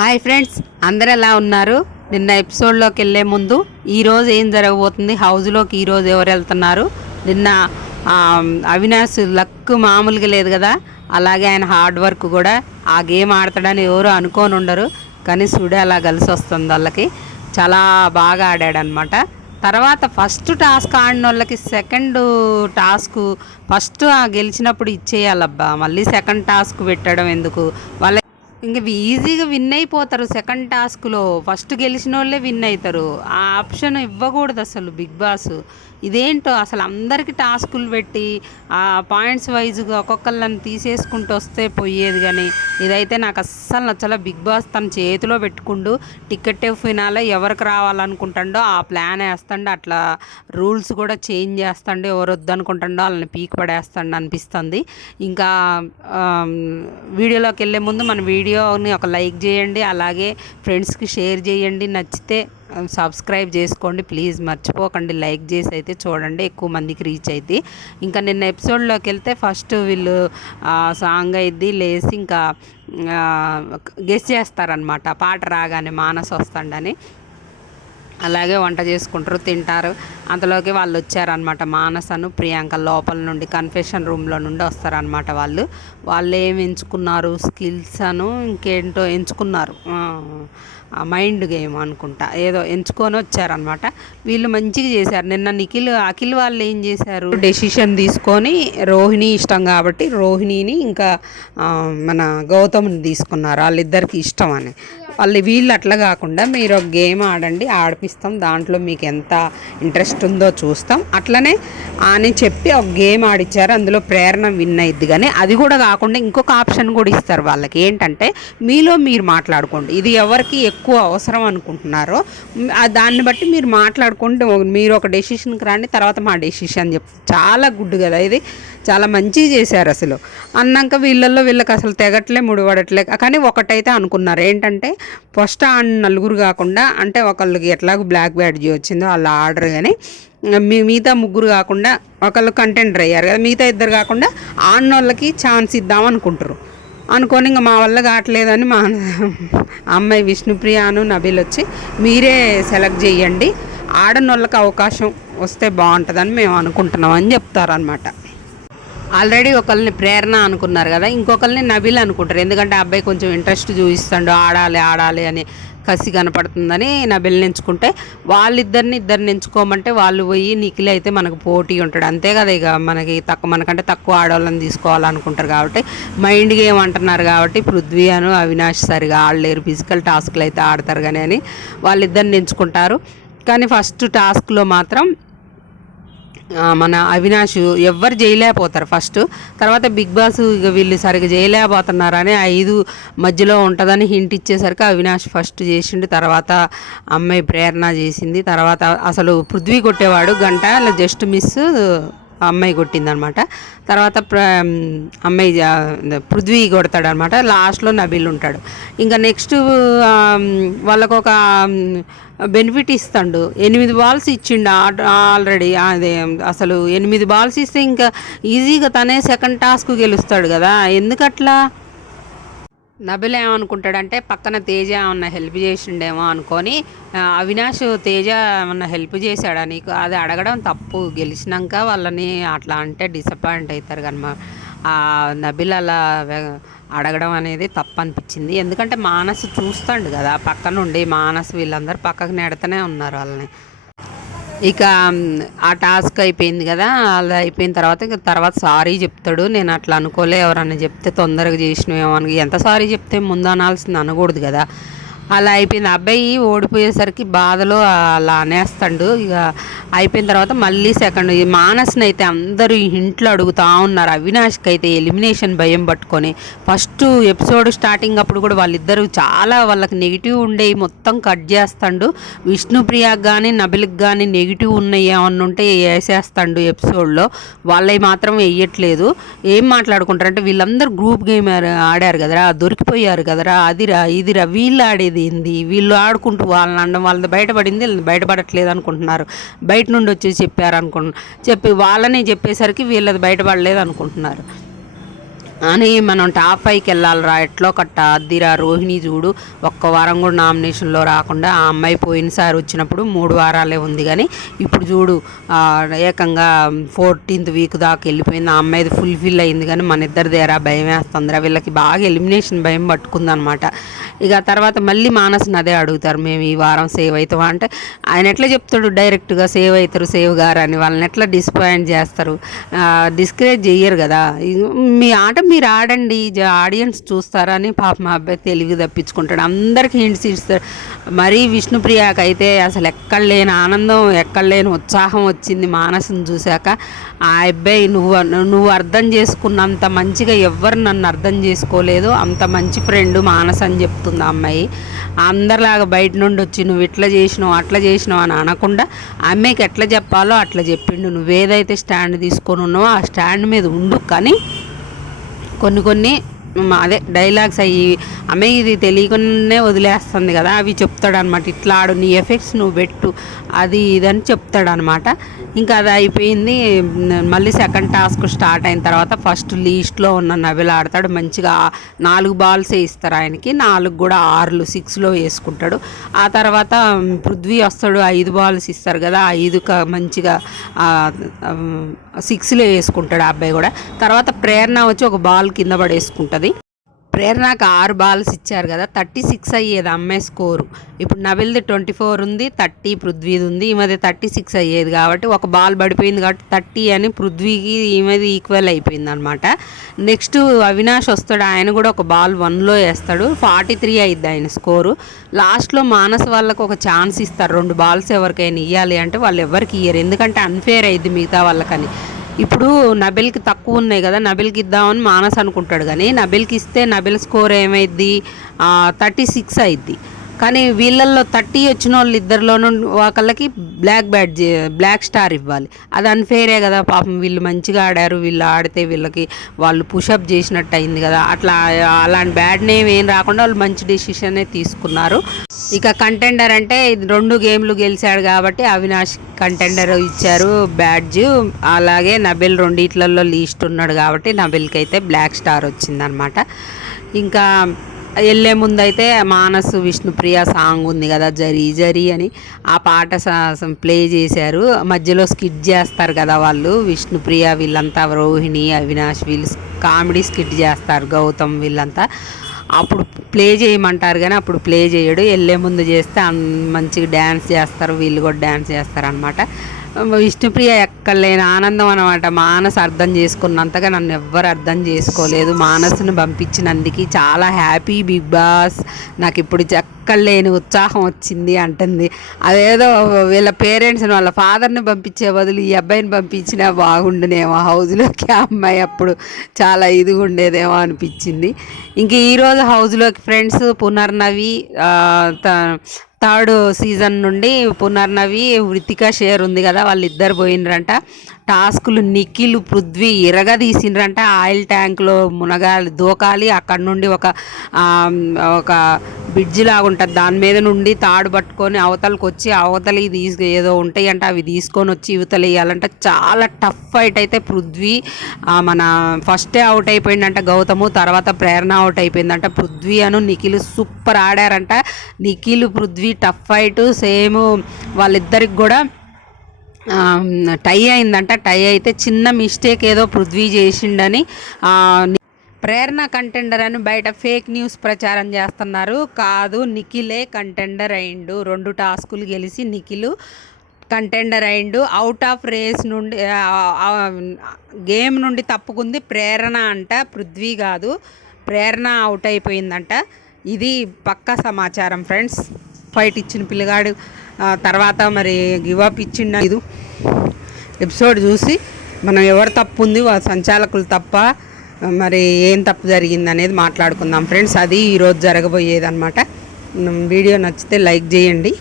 Hi friends, అందరు ఎలా ఉన్నారు? నిన్న ఎపిసోడ్లోకి వెళ్ళే ముందు ఈరోజు ఏం జరగబోతుంది, హౌస్లోకి ఈరోజు ఎవరు వెళ్తున్నారు? నిన్న అవినాష్ లక్ మామూలుగా లేదు కదా, అలాగే ఆయన హార్డ్ వర్క్ కూడా. ఆ గేమ్ ఆడతాడని ఎవరు అనుకోని ఉండరు, కానీ సుడే అలా కలిసి వస్తుంది వాళ్ళకి. చాలా బాగా ఆడాడనమాట. తర్వాత ఫస్ట్ టాస్క్ ఆడిన వాళ్ళకి సెకండ్ టాస్క్ ఫస్ట్ గెలిచినప్పుడు ఇచ్చేయాలబ్బా, మళ్ళీ సెకండ్ టాస్క్ పెట్టడం ఎందుకు? వాళ్ళ ఇంకా ఈజీగా విన్ అయిపోతారు సెకండ్ టాస్క్లో. ఫస్ట్ గెలిచిన వాళ్ళే విన్ అవుతారు. ఆ ఆప్షన్ ఇవ్వకూడదు అసలు బిగ్ బాస్. ఇదేంటో అసలు అందరికీ టాస్కులు పెట్టి ఆ పాయింట్స్ వైజ్గా ఒక్కొక్కళ్ళని తీసేసుకుంటూ వస్తే పోయేది. కానీ ఇదైతే నాకు అస్సలు నచ్చలే. బిగ్ బాస్ తన చేతిలో పెట్టుకుంటూ టికెట్ ఫినాలే ఎవరికి రావాలనుకుంటాడో ఆ ప్లాన్ వేస్తాడు. అట్లా రూల్స్ కూడా చేంజ్ చేస్తాడు. ఎవరు వద్దనుకుంటాడో వాళ్ళని పీక్ పడేస్తాడు అనిపిస్తుంది. ఇంకా వీడియోలోకి వెళ్ళే ముందు మన వీడియోని ఒక లైక్ చేయండి, అలాగే ఫ్రెండ్స్కి షేర్ చేయండి. నచ్చితే సబ్స్క్రైబ్ చేసుకోండి ప్లీజ్, మర్చిపోకండి. లైక్ చేసి అయితే చూడండి, ఎక్కువ మందికి రీచ్ అయింది. ఇంకా నిన్న ఎపిసోడ్లోకి వెళ్తే ఫస్ట్ వీళ్ళు సాంగ్ అయింది లేసి ఇంకా గెస్ చేస్తారనమాట. పాట రాగానే మానస్ వస్తాడని. అలాగే వంట చేసుకుంటారు, తింటారు. అంతలోకి వాళ్ళు వచ్చారనమాట. మానసను ప్రియాంక లోపల నుండి కన్ఫెషన్ రూమ్లో నుండి వస్తారనమాట. వాళ్ళు ఏమి ఎంచుకున్నారు, స్కిల్స్ అను ఇంకేంటో ఎంచుకున్నారు, మైండ్ గేమ్ అనుకుంటా ఏదో ఎంచుకొని వచ్చారనమాట. వీళ్ళు మంచిగా చేశారు. నిన్న అఖిల్ వాళ్ళు ఏం చేశారు, డెసిషన్ తీసుకొని రోహిణి ఇష్టం కాబట్టి రోహిణిని ఇంకా మన గౌతమ్ని తీసుకున్నారు. వాళ్ళిద్దరికి ఇష్టం అని. వీళ్ళు అట్లా కాకుండా మీరు ఒక గేమ్ ఆడండి, ఆడిపిస్తాం, దాంట్లో మీకు ఎంత ఇంట్రెస్ట్ ఉందో చూస్తాం అట్లనే అని చెప్పి ఒక గేమ్ ఆడిచ్చారు. అందులో ప్రేరణ విన్ అయ్యిద్ది. కానీ అది కూడా కాకుండా ఇంకొక ఆప్షన్ కూడా ఇస్తారు వాళ్ళకి. ఏంటంటే మీలో మీరు మాట్లాడుకోండి, ఇది ఎవరికి ఎక్కువ అవసరం అనుకుంటున్నారో దాన్ని బట్టి మీరు మాట్లాడుకుంటే మీరు ఒక డెసిషన్కి రండి, తర్వాత మా డెసిషన్ చాలా గుడ్ కదా ఇది. చాలా మంచిగా చేశారు అసలు. అన్నాక వీళ్ళకి అసలు తెగట్లే, ముడిపడట్లే. కానీ ఒకటైతే అనుకున్నారు, ఏంటంటే ఫస్ట్ ఆ నలుగురు కాకుండా, అంటే ఒకళ్ళకి ఎట్లాగో బ్లాక్ బ్యాడ్జీ వచ్చిందో వాళ్ళు ఆర్డర్, కానీ మిగతా ముగ్గురు కాకుండా ఒకళ్ళు కంటెండర్ అయ్యారు కదా, మిగతా ఇద్దరు కాకుండా ఆడినోళ్ళకి ఛాన్స్ ఇద్దాం అనుకుంటారు. అనుకొని ఇంకా మా వల్ల కావట్లేదని మా అమ్మాయి విష్ణుప్రియాను నబీల్ వచ్చి మీరే సెలెక్ట్ చేయండి, ఆడనోళ్ళకి అవకాశం వస్తే బాగుంటుందని మేము అనుకుంటున్నాం అని చెప్తారనమాట. ఆల్రెడీ ఒకళ్ళని ప్రేరణ అనుకున్నారు కదా, ఇంకొకరిని నబీల్ అనుకుంటారు. ఎందుకంటే అబ్బాయి కొంచెం ఇంట్రెస్ట్ చూపిస్తాడు, ఆడాలి అని కసి కనపడుతుందని నబీల్ని ఎంచుకుంటే, ఇద్దరిని ఎంచుకోమంటే వాళ్ళు పోయి నిఖిల్ అయితే మనకు పోటీ ఉంటాడు అంతే కదా. ఇక మనకంటే తక్కువ ఆడవాళ్ళని తీసుకోవాలనుకుంటారు కాబట్టి మైండ్ గేమ్ అంటున్నారు కాబట్టి పృథ్వీ అను అవినాష్ సరిగా ఆడలేరు, ఫిజికల్ టాస్క్లు అయితే ఆడతారు కానీ అని వాళ్ళిద్దరిని ఎంచుకుంటారు. కానీ ఫస్ట్ టాస్క్లో మాత్రం మన అవినాష్ ఎవ్వరు చేయలేకపోతారు ఫస్ట్. తర్వాత బిగ్ బాస్ ఇక వీళ్ళు సరిగ్గా చేయలేకపోతున్నారని 5 మధ్యలో ఉంటుందని హింట్ ఇచ్చేసరికి అవినాష్ ఫస్ట్ చేసిండు. తర్వాత అమ్మాయి ప్రేరణ చేసింది. తర్వాత అసలు పృథ్వీ కొట్టేవాడు గంట, జస్ట్ మిస్ అమ్మాయి కొట్టిందనమాట. తర్వాత అమ్మాయి పృథ్వీ కొడతాడనమాట. లాస్ట్లో నబీల్ ఉంటాడు. ఇంకా నెక్స్ట్ వాళ్ళకు ఒక బెనిఫిట్ ఇస్తాడు. 8 బాల్స్ ఇచ్చిండు ఆల్రెడీ. అదే అసలు 8 బాల్స్ ఇస్తే ఇంకా ఈజీగా తనే సెకండ్ టాస్క్ గెలుస్తాడు కదా. ఎందుకట్లా? నబిల్ ఏమనుకుంటాడంటే పక్కన తేజ ఏమన్నా హెల్ప్ చేసిండేమో అనుకొని, అవినాష్ తేజ ఏమన్నా హెల్ప్ చేశాడా నీకు, అది అడగడం తప్పు. గెలిచినాక వాళ్ళని అట్లా అంటే డిసప్పాయింట్ అవుతారు కనుక నబిల్ అలా అడగడం అనేది తప్పు అనిపించింది. ఎందుకంటే మానస్ చూస్తాడు కదా పక్క నుండి, మానస్ వీళ్ళందరూ పక్కకు నెడతనే ఉన్నారు వాళ్ళని. ఇక ఆ టాస్క్ అయిపోయింది కదా, అలా అయిపోయిన తర్వాత సారీ చెప్తాడు. నేను అట్లా అనుకోలే, ఎవరన్నా చెప్తే తొందరగా చేసినవేమో అని. ఎంత సారీ చెప్తే ముందు అనాల్సింది అనకూడదు కదా. అలా అయిపోయింది. అబ్బాయి ఓడిపోయేసరికి బాధలో అలా అనేస్తాడు. ఇక అయిపోయిన తర్వాత మళ్ళీ సెకండ్ మానస్ని అయితే అందరూ ఇంట్లో అడుగుతూ ఉన్నారు. అవినాష్కి అయితే ఎలిమినేషన్ భయం పట్టుకొని ఫస్ట్ ఎపిసోడ్ స్టార్టింగ్ అప్పుడు కూడా వాళ్ళిద్దరూ చాలా వాళ్ళకి నెగిటివ్ ఉండేవి మొత్తం కట్ చేస్తాడు. విష్ణుప్రియకి కానీ నబిల్కి కానీ నెగిటివ్ ఉన్నాయి ఏమన్నా ఉంటే వేసేస్తాడు ఎపిసోడ్లో. వాళ్ళవి మాత్రం వేయట్లేదు. ఏం మాట్లాడుకుంటారంటే వీళ్ళందరూ గ్రూప్ గేమ్ ఆడారు కదరా, దొరికిపోయారు కదరా, అదిరా ఇదిరా, వీళ్ళు ఆడేది ఏంది, వీళ్ళు ఆడుకుంటూ వాళ్ళది బయటపడింది, బయటపడట్లేదు అనుకుంటున్నారు. బయట నుండి వచ్చి చెప్పారు వాళ్ళని చెప్పేసరికి వీళ్ళది బయటపడలేదు అనుకుంటున్నారు. అని మనం టాప్ 5కి వెళ్ళాలిరా, ఎట్లో కట్ట అద్దిరా. రోహిణి చూడు ఒక్క వారం కూడా నామినేషన్లో రాకుండా, ఆ అమ్మాయి పోయినసారి వచ్చినప్పుడు 3 వారాలే ఉంది, కానీ ఇప్పుడు చూడు ఏకంగా 14th వీక్ దాకా వెళ్ళిపోయింది. ఆ అమ్మాయిది ఫుల్ఫిల్ అయింది. కానీ మన ఇద్దరి దగ్గర భయం వేస్తుందిరా, వీళ్ళకి బాగా ఎలిమినేషన్ భయం పట్టుకుందనమాట. ఇక తర్వాత మళ్ళీ మానస్ని అదే అడుగుతారు, మేము ఈ వారం సేవ్ అవుతాం అంటే ఆయన ఎట్లా చెప్తాడు డైరెక్ట్గా సేవ్ అవుతారు సేవ్ గారు అని. వాళ్ళని ఎట్లా డిస్పాయింట్ చేస్తారు, డిస్కరేజ్ చెయ్యరు కదా. మీ ఆట మీరు ఆడండి, ఆడియన్స్ చూస్తారని పాప మా అబ్బాయి తెలివి తప్పించుకుంటాడు, అందరికీ హింట్స్ ఇస్తాడు. మరీ విష్ణుప్రియకి అయితే అసలు ఎక్కడ లేని ఆనందం, ఎక్కడ లేని ఉత్సాహం వచ్చింది మానసుని చూశాక. ఆ అబ్బాయి నువ్వు అర్థం చేసుకున్నంత మంచిగా ఎవ్వరు నన్ను అర్థం చేసుకోలేదు, అంత మంచి ఫ్రెండ్ మానస్ అని చెప్తుంది ఆ అమ్మాయి. అందరిలాగా బయట నుండి వచ్చి నువ్వు ఇట్లా చేసినావు అట్లా చేసినావు అని అనకుండా ఆ అమ్మాయికి ఎట్లా చెప్పాలో అట్లా చెప్పిండు. నువ్వేదైతే స్టాండ్ తీసుకొని ఉన్నావో ఆ స్టాండ్ మీద ఉండు, కానీ కొన్ని అదే డైలాగ్స్ అయ్యి అమ్మాయి ఇది తెలియకుండానే వదిలేస్తుంది కదా, అవి చెప్తాడనమాట. ఇట్లా ఆడు, నీ ఎఫెక్ట్స్ నువ్వు పెట్టు, అది ఇదని చెప్తాడనమాట. ఇంకా అది అయిపోయింది. మళ్ళీ సెకండ్ టాస్క్ స్టార్ట్ అయిన తర్వాత ఫస్ట్ లీస్ట్లో ఉన్న నబిల్ ఆడతాడు. మంచిగా 4 బాల్సే ఇస్తారు ఆయనకి, 4 కూడా 6 6లో వేసుకుంటాడు. ఆ తర్వాత పృథ్వీ వస్తాడు, 5 బాల్స్ ఇస్తారు కదా, 5 మంచిగా 6లో వేసుకుంటాడు ఆ అబ్బాయి కూడా. తర్వాత ప్రేరణ వచ్చి ఒక బాల్ కింద పడేసుకుంటుంది. ప్రేరణకు 6 బాల్స్ ఇచ్చారు కదా, 36 అయ్యేది అమ్మాయి స్కోరు. ఇప్పుడు నబిల్ది 24 ఉంది, 30 పృథ్వీది ఉంది. ఈమెది 36 అయ్యేది కాబట్టి ఒక బాల్ పడిపోయింది కాబట్టి 30 అని పృథ్వీకి ఈమెది ఈక్వల్ అయిపోయింది అనమాట. నెక్స్ట్ అవినాష్ వస్తాడు, ఆయన కూడా ఒక బాల్ 1లో వేస్తాడు, 43 అయ్యిద్ది ఆయన స్కోరు. లాస్ట్లో మానస్ వాళ్ళకు ఒక ఛాన్స్ ఇస్తారు, 2 బాల్స్ ఎవరికైనా ఇవ్వాలి అంటే వాళ్ళు ఎవరికి ఇయ్యరు, ఎందుకంటే అన్ఫేర్ అయ్యిద్ది మిగతా వాళ్ళకని. ఇప్పుడు నబిల్కి తక్కువ ఉన్నాయి కదా, నబిల్కి ఇద్దామని మానస్ అనుకుంటాడు, కానీ నబిల్కి ఇస్తే నబిల్ స్కోర్ ఏమైద్ది 36 అయింది. కానీ వీళ్ళల్లో 30 వచ్చిన వాళ్ళు ఇద్దరిలో నుండి ఒకళ్ళకి బ్లాక్ స్టార్ ఇవ్వాలి, అది అన్ఫేరే కదా. పాపం వీళ్ళు మంచిగా ఆడారు, వీళ్ళు ఆడితే వీళ్ళకి వాళ్ళు పుషప్ చేసినట్టు అయింది కదా. అలాంటి బ్యాడ్ నేమ్ ఏం రాకుండా వాళ్ళు మంచి డెసిషనే తీసుకున్నారు. ఇక కంటెండర్ అంటే 2 గేమ్లు గెలిచాడు కాబట్టి అవినాష్ కంటెండర్ ఇచ్చారు బ్యాడ్జ్. అలాగే నబిల్ 2 లీస్ట్ ఉన్నాడు కాబట్టి నబిల్కి అయితే బ్లాక్ స్టార్ వచ్చిందనమాట. ఇంకా వెళ్ళే ముందైతే మానస్ విష్ణుప్రియ సాంగ్ ఉంది కదా, జరీ జరీ అని, ఆ పాట ప్లే చేశారు. మధ్యలో స్కిట్ చేస్తారు కదా వాళ్ళు, విష్ణుప్రియ వీళ్ళంతా, రోహిణి అవినాష్ వీళ్ళు కామెడీ స్కిట్ చేస్తారు, గౌతమ్ వీళ్ళంతా. అప్పుడు ప్లే చేయమంటారు కానీ అప్పుడు ప్లే చేయడు, వెళ్ళే ముందు చేస్తే మంచిగా డ్యాన్స్ చేస్తారు, వీళ్ళు కూడా డ్యాన్స్ చేస్తారు అనమాట. విష్ణుప్రియ ఎక్కడ లేని ఆనందం అనమాట. మానస్ అర్థం చేసుకున్నంతగా నన్ను ఎవ్వరు అర్థం చేసుకోలేదు. మానస్ను పంపించినందుకు చాలా హ్యాపీ బిగ్ బాస్, నాకు ఇప్పుడు ఎక్కడ లేని ఉత్సాహం వచ్చింది అంటుంది. అదేదో వీళ్ళ పేరెంట్స్ని వాళ్ళ ఫాదర్ని పంపించే బదులు ఈ అబ్బాయిని పంపించినా బాగుండునేమో హౌస్లోకి, ఆ అమ్మాయి అప్పుడు చాలా ఇదిగా ఉండేదేమో అనిపించింది. ఇంక ఈరోజు హౌస్లోకి ఫ్రెండ్స్ పునర్నవి 3rd సీజన్ నుండి పునర్నవి వృతిక షేర్ ఉంది కదా, వాళ్ళిద్దరు పోయినరంట. టాస్కులు నిఖిల్ పృథ్వీ ఇరగదీసిండ్రంట. ఆయిల్ ట్యాంక్లో దూకాలి, అక్కడ నుండి ఒక బ్రిడ్జ్ లాగా ఉంటుంది, దాని మీద నుండి తాడు పట్టుకొని అవతలకి వచ్చి అవతలి ఏదో ఉంటాయంట అవి తీసుకొని వచ్చి యువతలు వేయాలంట. చాలా టఫ్ ఫైట్ అయితే పృథ్వీ మన ఫస్టే అవుట్ అయిపోయిందంట గౌతము, తర్వాత ప్రేరణ అవుట్ అయిపోయిందంట. పృథ్వీ అను నిఖిల్ సూపర్ ఆడారంట. Nikhil Prithvi tough fight same, వాళ్ళిద్దరికి కూడా టై అయిందంట. టై అయితే చిన్న మిస్టేక్ ఏదో పృథ్వీ చేసిండని ప్రేరణ కంటెండర్ అని బయట ఫేక్ న్యూస్ ప్రచారం చేస్తున్నారు. కాదు, నిఖిలే కంటెండర్ అయిండు. 2 టాస్కులు గెలిచి నిఖిల్ కంటెండర్ అయిండు. అవుట్ ఆఫ్ రేస్ నుండి గేమ్ నుండి తప్పుకుంది ప్రేరణ అంట, పృథ్వీ కాదు. ప్రేరణ అవుట్ అయిపోయిందంట. ఇది పక్కా సమాచారం ఫ్రెండ్స్. ఫైట్ ఇచ్చిన పిల్లగాడు తర్వాత మరి గివప్ ఇచ్చిండ. ఇది ఎపిసోడ్ చూసి మనం ఎవరు తప్పు ఉంది, సంచాలకులు తప్ప మరి ఏం తప్పు జరిగింది అనేది మాట్లాడుకుందాం ఫ్రెండ్స్. అది ఈరోజు జరగబోయేది అనమాట. వీడియో నచ్చితే లైక్ చేయండి.